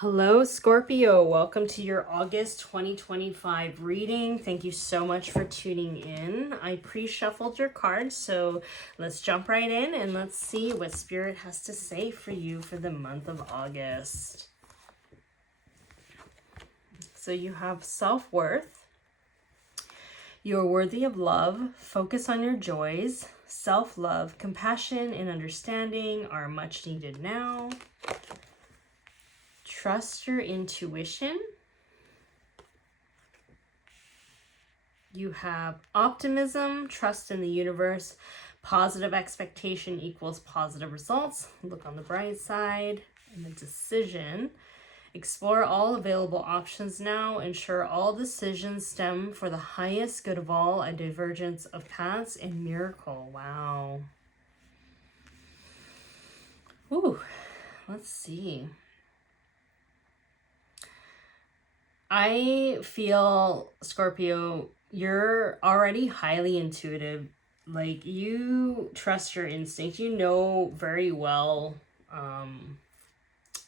Hello, Scorpio. Welcome to your August 2025 reading. Thank you so much for tuning in. I pre-shuffled your cards, so let's jump right in and let's see what Spirit has to say for you for the month of August. So you have self-worth. You're worthy of love. Focus on your joys. Self-love, compassion, and understanding are much needed now. Trust your intuition. You have optimism, trust in the universe. Positive expectation equals positive results. Look on the bright side. And the decision. Explore all available options now. Ensure all decisions stem for the highest good of all. A divergence of paths and miracle. Wow. Ooh, let's see. I feel, Scorpio, you're already highly intuitive. Like, you trust your instinct. You know very well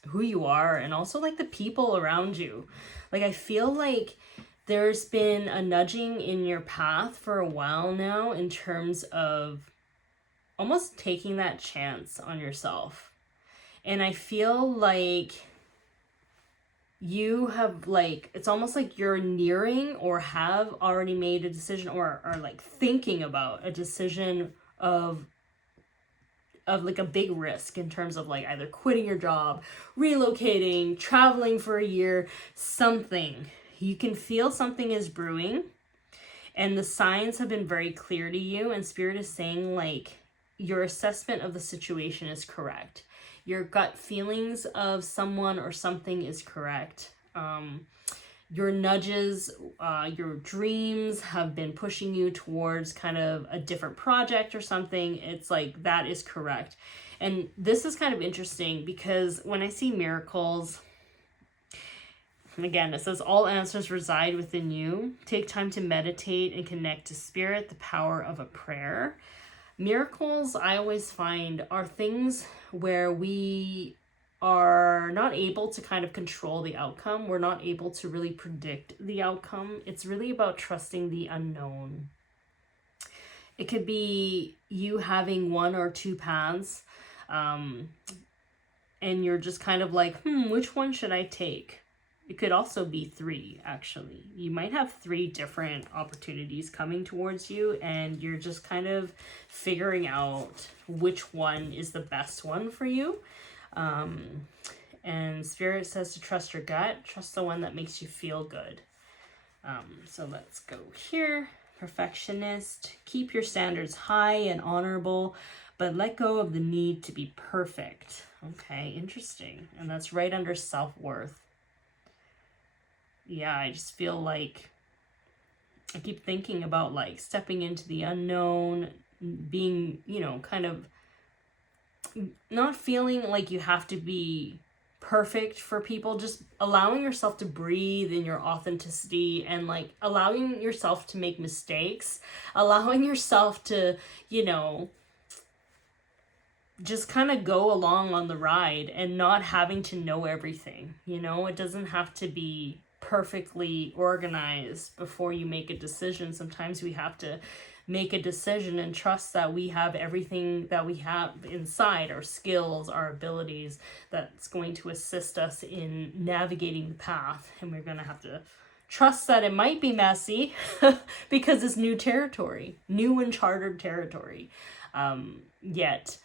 who you are and also, like, the people around you. Like, I feel like there's been a nudging in your path for a while now in terms of almost taking that chance on yourself. And I feel like you have, like, it's almost like you're nearing or have already made a decision or like thinking about a decision of like a big risk in terms of like either quitting your job, relocating, traveling for a year, something. You can feel something is brewing and the signs have been very clear to you, and Spirit is saying like your assessment of the situation is correct. Your gut feelings of someone or something is correct. Your nudges, your dreams have been pushing you towards kind of a different project or something. It's like that is correct. And this is kind of interesting because when I see miracles, and again, it says all answers reside within you. Take time to meditate and connect to Spirit, the power of a prayer. Miracles, I always find, are things where we are not able to kind of control the outcome. We're not able to really predict the outcome. It's really about trusting the unknown. It could be you having one or two paths, and you're just kind of like, which one should I take? It could also be three, actually. You might have three different opportunities coming towards you, and you're just kind of figuring out which one is the best one for you. And Spirit says to trust your gut, trust the one that makes you feel good. So let's go here. Perfectionist, keep your standards high and honorable, but let go of the need to be perfect. Okay, interesting. And that's right under self-worth. Yeah, I just feel like I keep thinking about like stepping into the unknown, being, kind of not feeling like you have to be perfect for people, just allowing yourself to breathe in your authenticity and like allowing yourself to make mistakes, allowing yourself to, just kind of go along on the ride and not having to know everything. It doesn't have to be perfectly organized before you make a decision. Sometimes we have to make a decision and trust that we have everything that we have inside, our skills, our abilities, that's going to assist us in navigating the path. And we're going to have to trust that it might be messy because it's new territory, new uncharted territory. Yet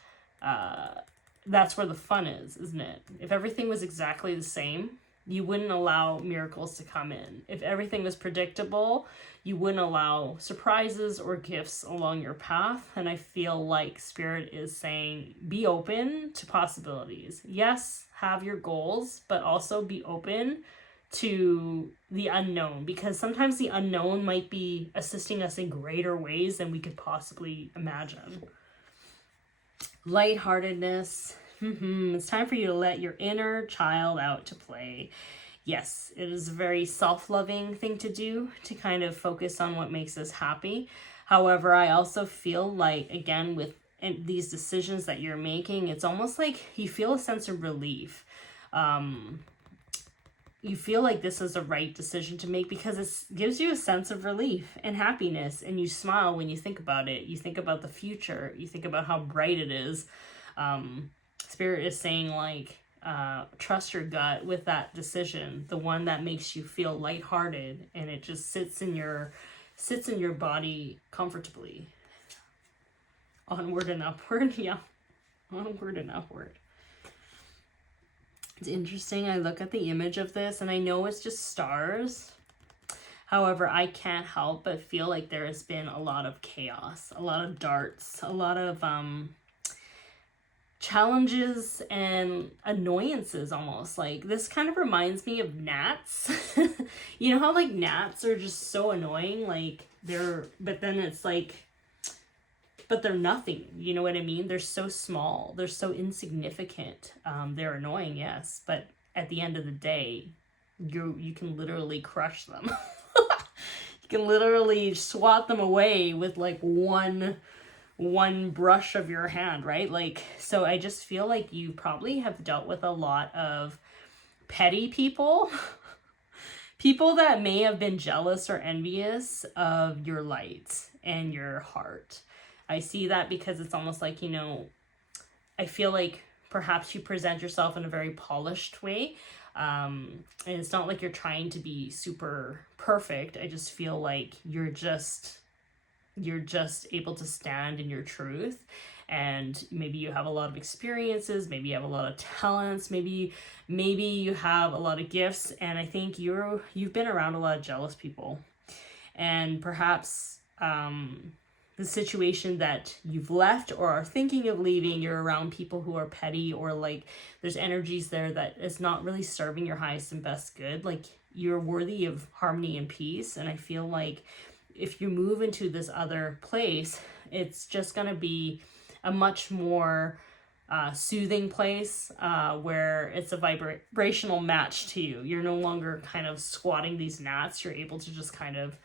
that's where the fun is, isn't it? If everything was exactly the same, you wouldn't allow miracles to come in. If everything was predictable, you wouldn't allow surprises or gifts along your path. And I feel like Spirit is saying, be open to possibilities. Yes, have your goals, but also be open to the unknown, because sometimes the unknown might be assisting us in greater ways than we could possibly imagine. Lightheartedness. It's time for you to let your inner child out to play. Yes, it is a very self-loving thing to do, to kind of focus on what makes us happy. However, I also feel like, again, with these decisions that you're making, it's almost like you feel a sense of relief. you feel like this is the right decision to make because it gives you a sense of relief and happiness, and you smile when you think about it. You think about the future. You think about how bright it is. Spirit is saying like, trust your gut with that decision, the one that makes you feel lighthearted, and it just sits in your body comfortably. Onward and upward, yeah. Onward and upward. It's interesting. I look at the image of this and I know it's just stars. However, I can't help but feel like there has been a lot of chaos, a lot of darts, a lot of challenges and annoyances almost. Like, this kind of reminds me of gnats. You know how like gnats are just so annoying, like but then it's like, but they're nothing, you know what I mean? They're so small, they're so insignificant. They're annoying, yes, but at the end of the day, you can literally crush them. You can literally swat them away with like one brush of your hand, right? Like, so I just feel like you probably have dealt with a lot of petty people. People that may have been jealous or envious of your light and your heart. I see that because it's almost like, you know, I feel like perhaps you present yourself in a very polished way. And it's not like you're trying to be super perfect. I just feel like you're just able to stand in your truth. And maybe you have a lot of experiences, maybe you have a lot of talents, maybe you have a lot of gifts. And I think you've been around a lot of jealous people. And perhaps the situation that you've left or are thinking of leaving, you're around people who are petty, or like there's energies there that is not really serving your highest and best good. Like, you're worthy of harmony and peace. And I feel like if you move into this other place, it's just going to be a much more soothing place where it's a vibrational match to you. You're no longer kind of squatting these gnats. You're able to just kind of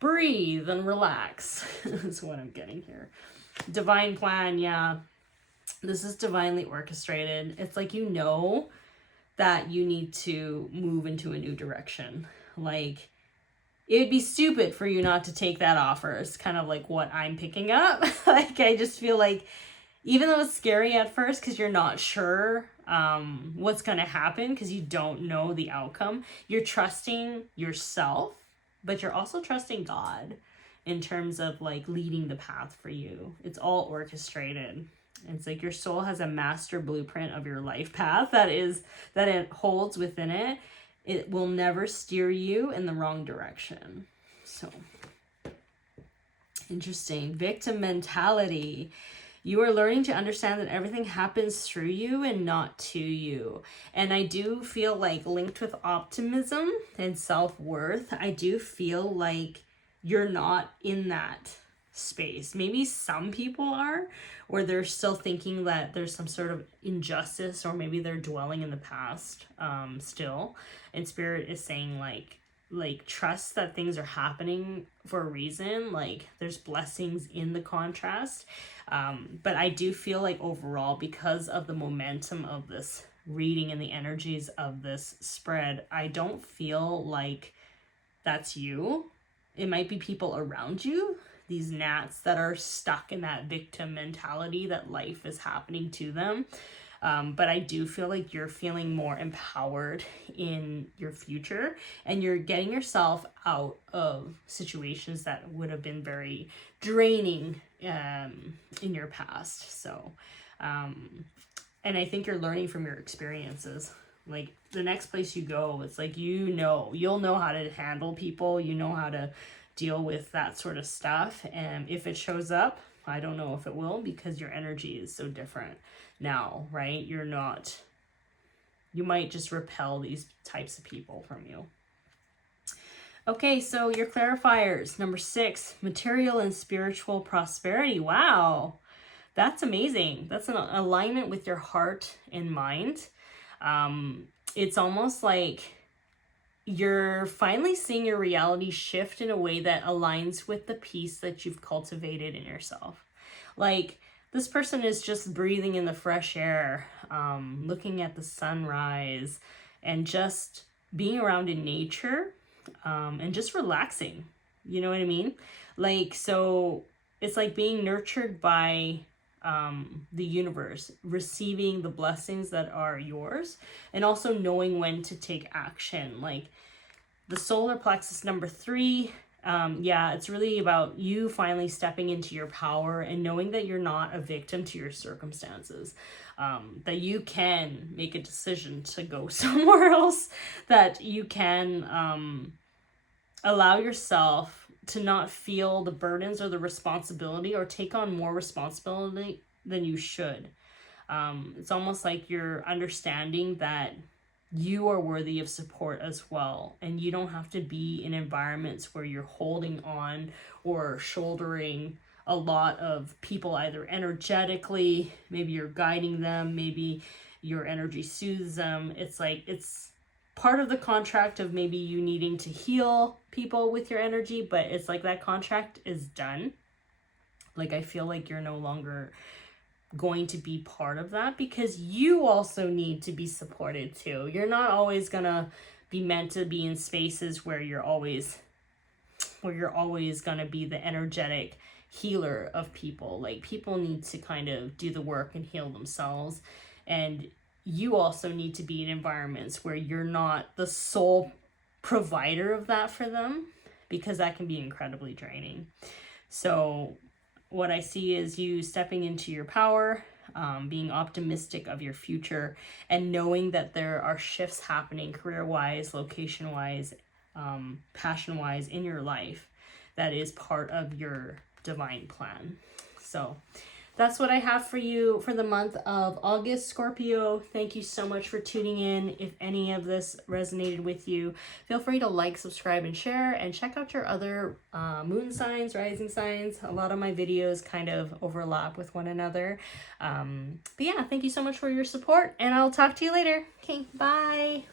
breathe and relax. Is what I'm getting here. Divine plan, yeah. This is divinely orchestrated. It's like, you know that you need to move into a new direction. Like, it'd be stupid for you not to take that offer. It's kind of like what I'm picking up. Like, I just feel like, even though it's scary at first because you're not sure what's going to happen, because you don't know the outcome, you're trusting yourself, but you're also trusting God in terms of like leading the path for you. It's all orchestrated. It's like your soul has a master blueprint of your life path that it holds within it. It will never steer you in the wrong direction. So, interesting. Victim mentality. You are learning to understand that everything happens through you and not to you. And I do feel like, linked with optimism and self-worth, I do feel like you're not in that space. Maybe some people are, or they're still thinking that there's some sort of injustice, or maybe they're dwelling in the past still. And Spirit is saying like trust that things are happening for a reason. Like, there's blessings in the contrast. But I do feel like overall, because of the momentum of this reading and the energies of this spread, I don't feel like that's you. It might be people around you, these gnats that are stuck in that victim mentality that life is happening to them. But I do feel like you're feeling more empowered in your future, and you're getting yourself out of situations that would have been very draining in your past. So, and I think you're learning from your experiences. Like, the next place you go, it's like, you'll know how to handle people, you know how to deal with that sort of stuff. And if it shows up, I don't know if it will, because your energy is so different now, right? You might just repel these types of people from you. Okay, so your clarifiers. Number 6, material and spiritual prosperity. Wow, that's amazing. That's an alignment with your heart and mind. It's almost like you're finally seeing your reality shift in a way that aligns with the peace that you've cultivated in yourself. Like, this person is just breathing in the fresh air, looking at the sunrise, and just being around in nature, and just relaxing. You know what I mean? Like, so it's like being nurtured by the universe, receiving the blessings that are yours, and also knowing when to take action. Like the solar plexus number 3, yeah, it's really about you finally stepping into your power and knowing that you're not a victim to your circumstances, that you can make a decision to go somewhere else, that you can allow yourself to not feel the burdens or the responsibility or take on more responsibility than you should. It's almost like you're understanding that you are worthy of support as well. And you don't have to be in environments where you're holding on or shouldering a lot of people, either energetically, maybe you're guiding them, maybe your energy soothes them. It's like, it's part of the contract of maybe you needing to heal people with your energy, but it's like that contract is done. Like, I feel like you're no longer going to be part of that, because you also need to be supported too. You're not always gonna be meant to be in spaces where you're always gonna be the energetic healer of people. Like, people need to kind of do the work and heal themselves, and you also need to be in environments where you're not the sole provider of that for them, because that can be incredibly draining. So what I see is you stepping into your power, being optimistic of your future, and knowing that there are shifts happening career-wise, location-wise, passion-wise in your life that is part of your divine plan. So that's what I have for you for the month of August, Scorpio. Thank you so much for tuning in. If any of this resonated with you, feel free to like, subscribe, and share, and check out your other moon signs, rising signs. A lot of my videos kind of overlap with one another. But yeah, thank you so much for your support, and I'll talk to you later. Okay, bye.